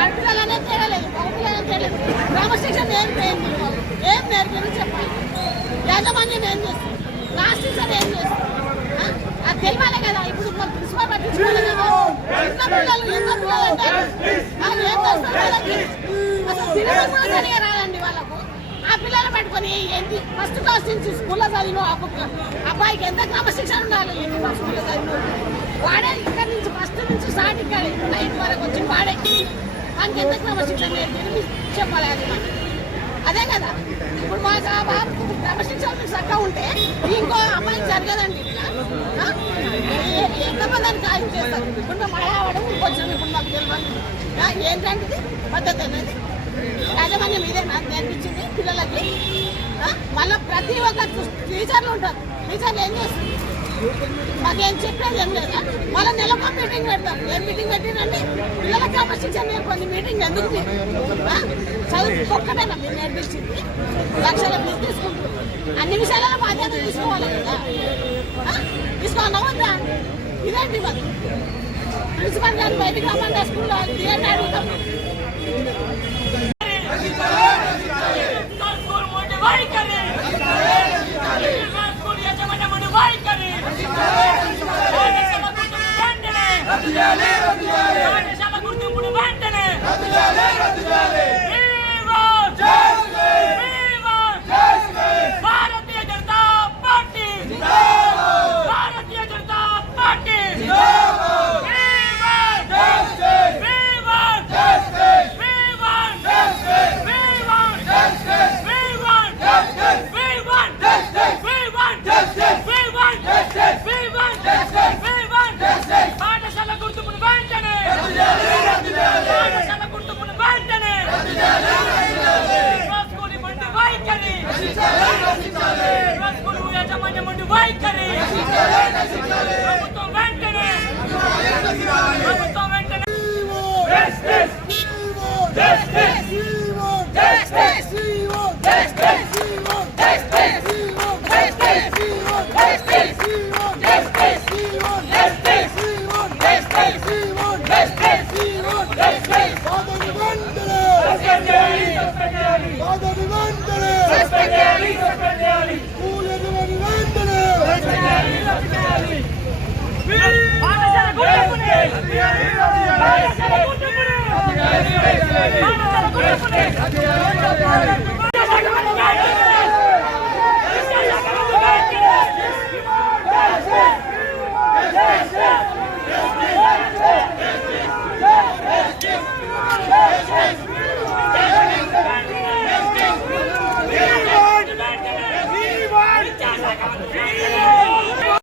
ఆడపిల్లలనే తేడలేదు, మగపిల్లలనే తేడలేదు. క్రమశిక్షణ ఏం నేర్పింది చెప్పాలి. యాజమాన్యం ఏం చేస్తుంది, క్లాస్ టీచర్ ఏం చేస్తుంది, అది తెలియాలి కదా. ఇప్పుడు ప్రిన్సిపల్ పట్టించుకోవాలి కదా. ఎన్నో పిల్లలు అంటారు ఏం చేస్తారు వాళ్ళకి, అసలు తిరిగి కూడా సరిగా రాదండి వాళ్ళకు. ఆ పిల్లలు పట్టుకొని ఏంటి ఫస్ట్ క్లాస్ నుంచి స్కూల్లో చదివిన అబ్బాయికి ఎంత క్రమశిక్షణ ఉండాలి. స్కూల్లో చదివిన వాడే ఇక్కడ నుంచి ఫస్ట్ నుంచి స్టార్ట్ ఇక్కడ 9th వరకు వచ్చి వాడే మనకి ఎంత క్రమశిక్షణ నేర్పి చెప్పాలి. అది అదే కదా. ఇప్పుడు మా బాబు క్రమశిక్షణ చక్కగా ఉంటే ఇంకో అమ్మాయికి జరగదండి. ఎంతమంది దానికి ఖాయం చేస్తారు. ఇప్పుడు మళ్ళీ ఇంకొచ్చాము. ఇప్పుడు మాకు తెలియదు ఏంటంటే పద్ధతి అనేది యాజమాన్యం ఇదే నాకు నేర్పించింది పిల్లలకి. మళ్ళీ ప్రతి ఒక్క టీచర్లు ఉంటారు. టీచర్లు ఏం చేస్తారు, మాకేం చెప్పేది ఏం లేదా. మళ్ళీ నెలకు మీటింగ్ పెడతారు. ఏం మీటింగ్ పెట్టినండి, పిల్లలకి క్రమశిక్షణ నేర్పండి. మీటింగ్ ఎందుకు చదువు ఒక్కటేనా మీరు నేర్పించింది? లక్షల ఫీజు తీసుకుంటారు. అన్ని విషయాలలో బాధ్యత తీసుకోవాలి కదా. తీసుకోవాలా వద్దా? ఇదేంటి మరి ప్రిన్సిపల్ గారు బయటకు రమ్మంటే స్కూల్లో ఇదేంటి అడుగుతాం. భారతీయ జనతా పార్టీ, భారతీయ జనతా పార్టీ, పాఠశాల గుర్తుకుని వెంటనే, పాఠశాల గుర్తుకుని వెంటనే, స్కూల్ మండి వైఖరి, స్కూల్ యాజమాన్యం మండి వైఖరి.